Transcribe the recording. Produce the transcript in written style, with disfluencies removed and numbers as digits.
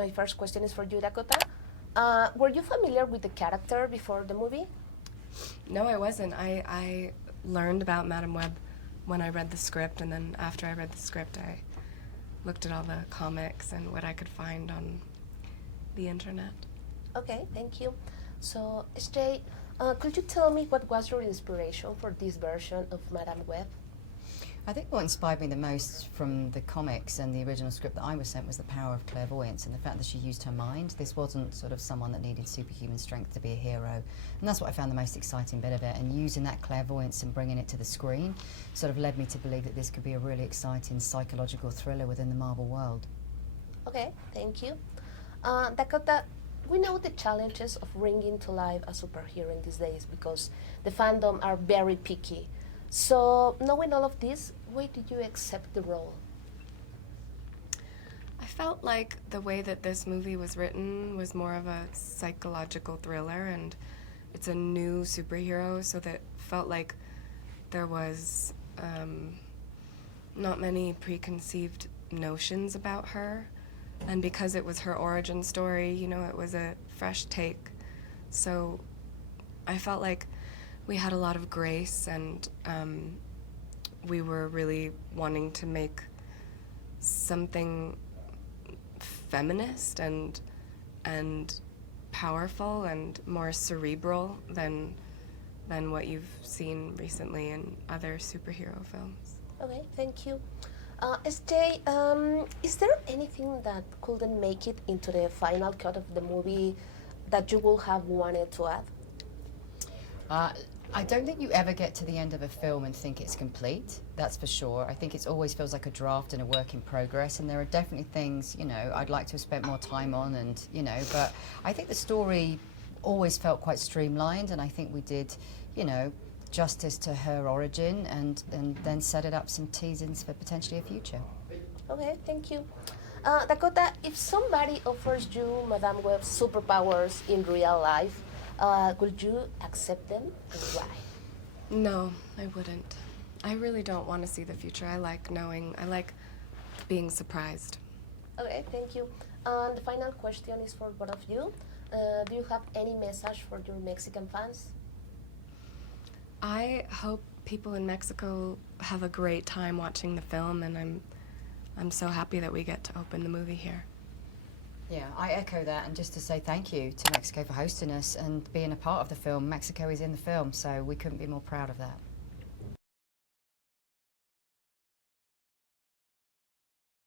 my first question is for you, Dakota. Were you familiar with the character before the movie? No, I wasn't. I learned about Madame Web when I read the script, and then after I read the script, I looked at all the comics and what I could find on the internet. Okay, thank you. So, SJ, could you tell me what was your inspiration for this version of Madame Web? I think what inspired me the most from the comics and the original script that I was sent was the power of clairvoyance and the fact that she used her mind. This wasn't sort of someone that needed superhuman strength to be a hero. And that's what I found the most exciting bit of it. And using that clairvoyance and bringing it to the screen sort of led me to believe that this could be a really exciting psychological thriller within the Marvel world. Okay, thank you. Dakota, we know the challenges of bringing to life a superhero in these days because the fandom are very picky. So, knowing all of this, why did you accept the role? I felt like the way that this movie was written was more of a psychological thriller, and it's a new superhero, so that felt like there was not many preconceived notions about her. And because it was her origin story, you know, it was a fresh take. So I felt like we had a lot of grace, and we were really wanting to make something feminist and powerful and more cerebral than what you've seen recently in other superhero films. Okay, thank you. SJ, is there anything that couldn't make it into the final cut of the movie that you would have wanted to add? I don't think you ever get to the end of a film and think it's complete, that's for sure. I think it always feels like a draft and a work in progress, and there are definitely things, you know, I'd like to have spent more time on, and, you know, but I think the story always felt quite streamlined, and I think we did, you know, justice to her origin and then set it up some teasings for potentially a future. Okay, thank you. Dakota, if somebody offers you Madame Web's superpowers in real life, would you accept them, and why? No, I wouldn't. I really don't want to see the future. I like being surprised. Okay, thank you. The final question is for both of you. Do you have any message for your Mexican fans? I hope people in Mexico have a great time watching the film, and I'm so happy that we get to open the movie here. Yeah, I echo that, and just to say thank you to Mexico for hosting us and being a part of the film. Mexico is in the film, so we couldn't be more proud of that.